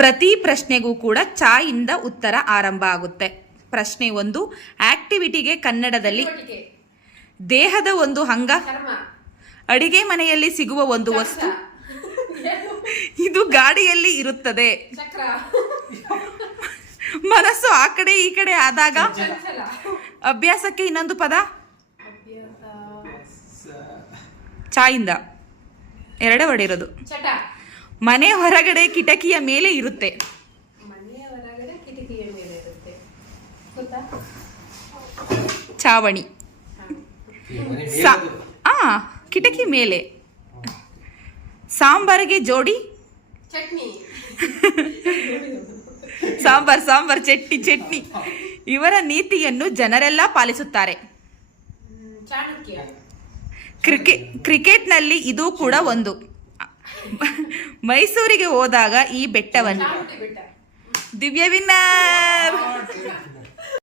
ಪ್ರತಿ ಪ್ರಶ್ನೆಗೂ ಕೂಡ ಚಾಯಿಂದ ಉತ್ತರ ಆರಂಭ ಆಗುತ್ತೆ. ಪ್ರಶ್ನೆ ಒಂದು ಆಕ್ಟಿವಿಟಿಗೆ ಕನ್ನಡದಲ್ಲಿ ದೇಹದ ಒಂದು ಅಂಗ ಅಡಿಗೆ ಮನೆಯಲ್ಲಿ ಸಿಗುವ ಒಂದು ವಸ್ತು. ಇದು ಗಾಡಿಯಲ್ಲಿ ಇರುತ್ತದೆ. ಮನಸ್ಸು ಆ ಕಡೆ ಈ ಕಡೆ ಆದಾಗ ಅಭ್ಯಾಸಕ್ಕೆ ಇನ್ನೊಂದು ಪದ? ಚಾಯಿಂದ. ಎರಡೇ ಹೊಡಿರೋದು ಚಟ. ಮನೆ ಹೊರಗಡೆ ಕಿಟಕಿಯ ಮೇಲೆ ಇರುತ್ತೆ. ಮನೆಯ ಹೊರಗಡೆ ಕಿಟಕಿಯ ಮೇಲೆ ಇರುತ್ತೆ. ಗೊತ್ತಾ? ಚಾವಣಿ. ಸಾ ಆ ಕಿಟಕಿ ಮೇಲೆ. ಸಾಂಬಾರಿಗೆ ಜೋಡಿ. ಚಟ್ನಿ. ಸಾಂಬಾರ್ ಸಾಂಬಾರ್ ಚಟ್ನಿ ಚಟ್ನಿ. ಇವರ ನೀತಿಯನ್ನು ಜನರೆಲ್ಲ ಪಾಲಿಸುತ್ತಾರೆ. ಕ್ರಿಕೆ ಕ್ರಿಕೆಟ್ನಲ್ಲಿ ಇದು ಕೂಡ ಒಂದು. ಮೈಸೂರಿಗೆ ಹೋದಾಗ ಈ ಬೆಟ್ಟವನ್ನು ದಿವ್ಯ ವಿನ್ನರ್.